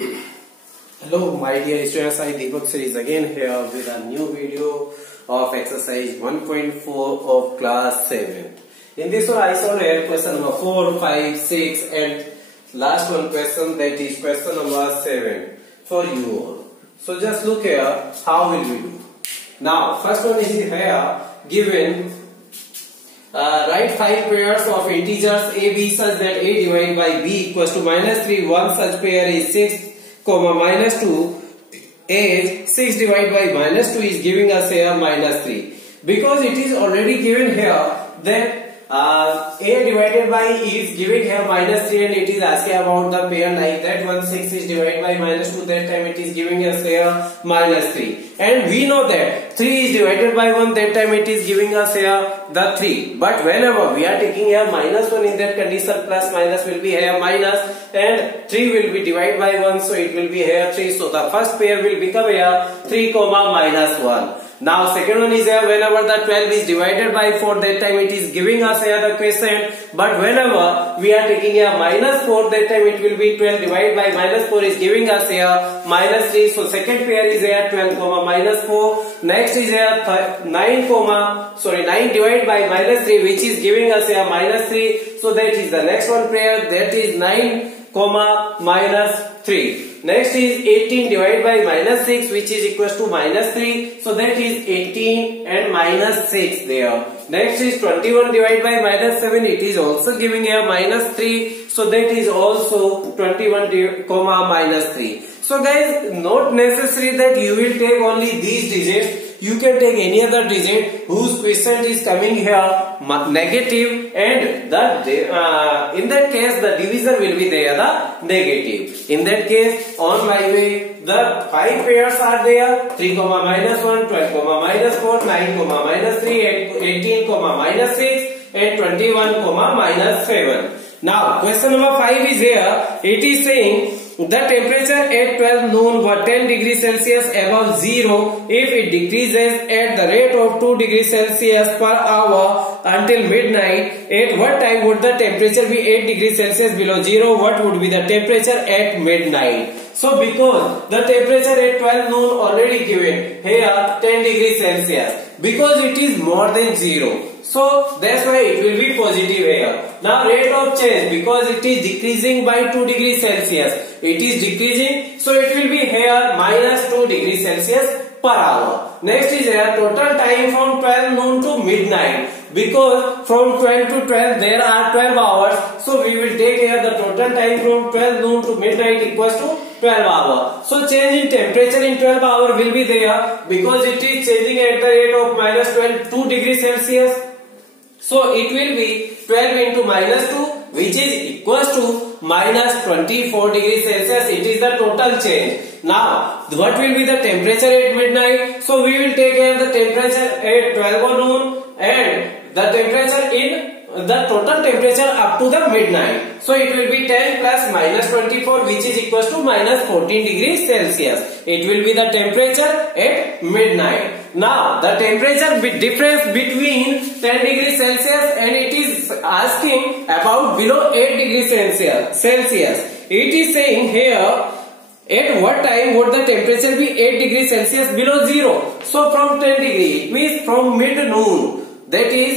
Hello my dear students, I Deepak Sir is again here with a new video of exercise 1.4 of class 7. In this one I saw here question number 4, 5, 6 and last one question, that is question number 7 for you all. So just look here, how will we do? Now first one is here given write 5 pairs of integers a, b such that a divided by b equals to -3. One such pair is 6, -2 is 6 divided by -2 is giving us here -3. Because it is already given here that a divided by is giving here -3 and it is asking about the pair like that one. 6 is divided by -2, that time it is giving us here -3. And we know that 3 is divided by 1, that time it is giving us here the 3. But whenever we are taking here -1 in that condition, plus minus will be here minus and 3 will be divided by 1, so it will be here 3. So the first pair will become here 3, -1. Now second one is here whenever the 12 is divided by 4, that time it is giving us here the quotient. But whenever we are taking here -4, that time it will be 12 divided by -4 is giving us here -3. So second pair is here 12, -4. Next is here 9 divided by -3 which is giving us here -3. So that is the next one pair, that is 9, -3. Next is 18 divided by -6 which is equals to -3. So that is 18 and -6 there. Next is 21 divided by -7, it is also giving here -3. So that is also 21, -3. So guys, not necessary that you will take only these digits. You can take any other digit whose quotient is coming here negative, and in that case the divisor will be there the negative. In that case, on my way, the 5 pairs are there: 3, -1, 12, -4, 9, -3, 18, -6 and 21, -7. Now question number 5 is here. It is saying the temperature at 12 noon was 10 degrees Celsius above 0 if it decreases at the rate of 2 degrees Celsius per hour until midnight. At what time would the temperature be 8 degrees Celsius below 0? What would be the temperature at midnight? So because the temperature at 12 noon already given here 10 degrees Celsius, because it is more than 0. So that's why it will be positive here. Now rate of change, because it is decreasing by 2 degrees Celsius. It is decreasing, so it will be here -2 degrees Celsius per hour. Next is here total time from 12 noon to midnight. Because from 12 to 12 there are 12 hours. So we will take here the total time from 12 noon to midnight equals to 12 hours. So change in temperature in 12 hours will be there, because it is changing at the rate of -2 degrees Celsius. So it will be 12 into -2 which is equals to -24 degrees Celsius. It is the total change. Now what will be the temperature at midnight? So we will take here the temperature at 12 noon and the temperature in the total temperature up to the midnight. So it will be 10 plus -24 which is equals to -14 degrees Celsius. It will be the temperature at midnight. Now the temperature difference between 10 degrees Celsius and it is asking about below 8 degrees Celsius. It is saying here at what time would the temperature be 8 degrees Celsius below 0? So from 10 degree, it means from mid noon, that is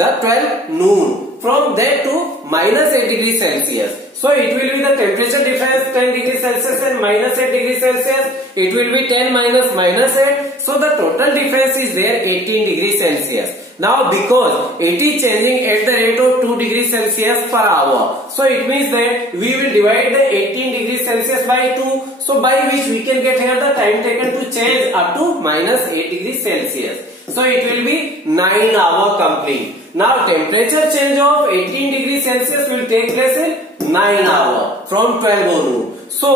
the 12 noon, from there to -8 degrees Celsius. So it will be the temperature difference 10 degrees Celsius and -8 degrees Celsius. It will be 10 minus -8. So the total difference is there 18 degrees Celsius. Now because it is changing at the rate of 2 degrees Celsius per hour. So it means that we will divide the 18 degrees Celsius by 2. So by which we can get here the time taken to change up to -8 degrees Celsius. So it will be 9 hours complete. Now temperature change of 18 degrees Celsius will take place in 9 hours from 12 noon. So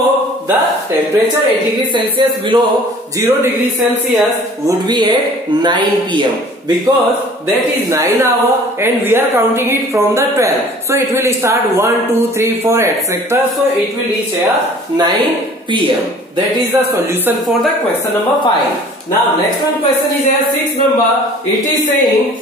the temperature 8 degrees Celsius below 0 degrees Celsius would be at 9 PM. Because that is 9 hours and we are counting it from the 12. So it will start 1, 2, 3, 4 etc. So it will reach here 9 PM. That is the solution for the question number 5. Now next one question is here 6 number. It is saying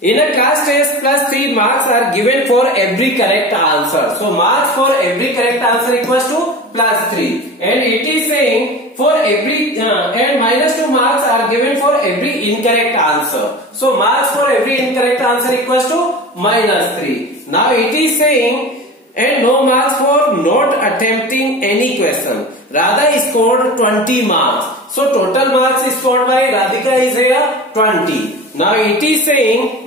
In a class test, plus 3 marks are given for every correct answer. So marks for every correct answer equals to plus 3. And it is saying for every and minus 2 marks are given for every incorrect answer. So marks for every incorrect answer equals to minus 3. Now it is saying and no marks for not attempting any question. Radha scored 20 marks. So total marks scored by Radhika is here 20. Now it is saying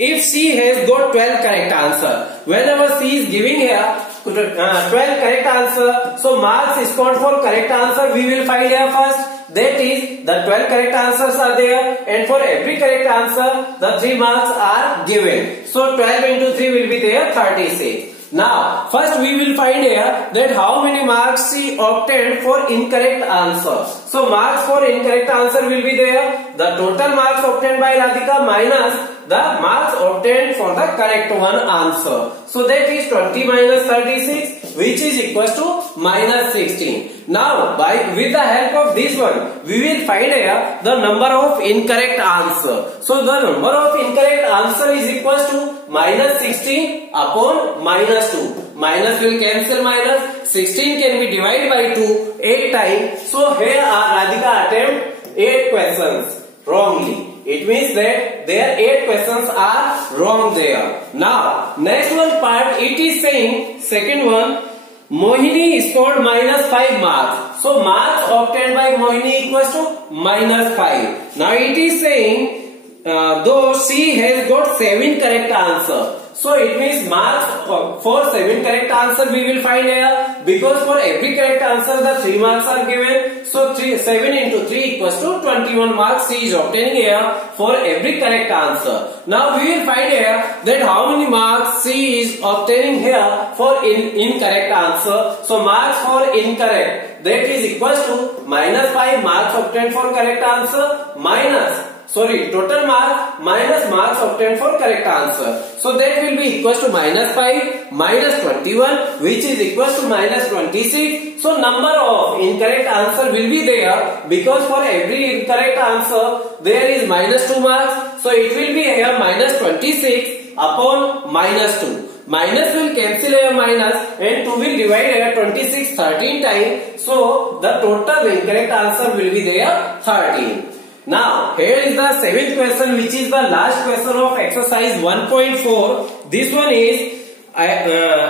if she has got 12 correct answer, whenever she is giving here 12 correct answer, so marks scored for correct answer we will find here first. That is the 12 correct answers are there, and for every correct answer the 3 marks are given. So 12 into 3 will be there 36. Now first we will find here that how many marks she obtained for incorrect answer. So marks for incorrect answer will be there the total marks obtained by Radhika minus the marks obtained for the correct one answer. So that is 20 minus 36, which is equals to minus 16. Now with the help of this one we will find here the number of incorrect answer. So the number of incorrect answer is equals to minus 16 upon minus 2. Minus will cancel minus. 16 can be divided by 2 8 times. So here Radhika attempt 8 questions wrongly. It means that their 8 questions are wrong there. Now next one part, it is saying second one, Mohini scored minus 5 marks. So marks obtained by Mohini equals to minus 5. Now it is saying though she has got 7 correct answer. So it means marks for 7 correct answer we will find here, because for every correct answer the 3 marks are given. So 7 into 3 equals to 21 marks she is obtaining here for every correct answer. Now we will find here that how many marks she is obtaining here for incorrect answer. So marks for incorrect, that is equals to minus 5 marks obtained for correct answer minus total mark minus marks obtained for correct answer. So that will be equals to minus 5 minus 21, which is equals to minus 26. So number of incorrect answer will be there, because for every incorrect answer there is minus 2 marks. So it will be here minus 26 upon minus 2. Minus will cancel here minus, and 2 will divide here 26 13 times. So the total incorrect answer will be there 13. Now here is the 7th question, which is the last question of exercise 1.4. This one is an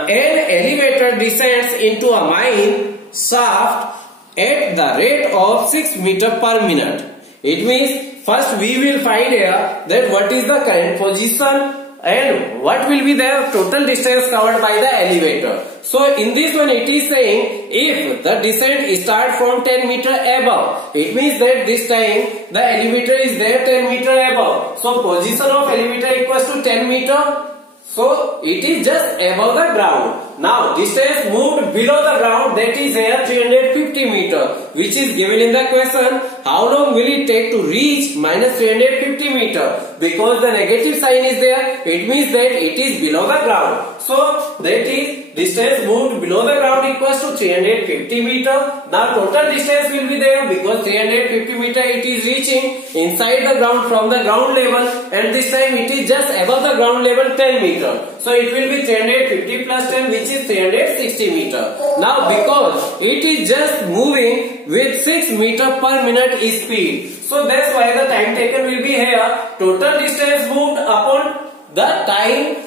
elevator descends into a mine shaft at the rate of 6 meter per minute. It means first we will find here that what is the current position and what will be the total distance covered by the elevator. So in this one it is saying if the descent starts from 10 meter above, it means that this time the elevator is there 10 meter above. So position of elevator equals to 10 meter. So it is just above the ground. Now distance moved below the ground, that is here 350 meter, which is given in the question. How long will it take to reach minus 350 meter? Because the negative sign is there, it means that it is below the ground. So that is distance moved below the ground equals to 350 meter. Now total distance will be there, because 350 meter it is reaching inside the ground from the ground level, and this time it is just above the ground level 10 meter. So it will be 350 plus 10, which is 360 meter. Now because it is just moving with 6 meter per minute speed, so that's why the time taken will be here total distance moved upon the time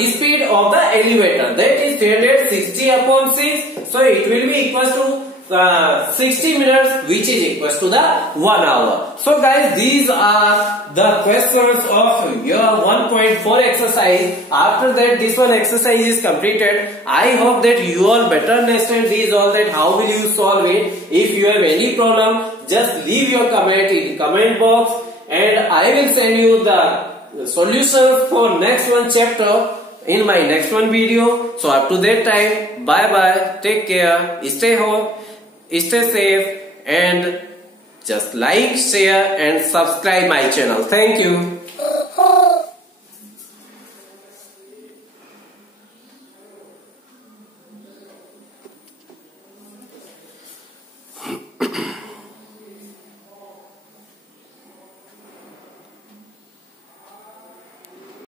speed of the elevator, that is 360 upon 6. So it will be equals to 60 minutes, which is equals to the 1 hour. So guys, these are the questions of your 1.4 exercise. After that this one exercise is completed. I hope that you all better understand these all, that how will you solve it. If you have any problem, just leave your comment in the comment box, and I will send you the solutions for next one chapter in my next one video. So up to that time, bye bye, take care, stay home, stay safe, and just like, share and subscribe my channel. Thank you.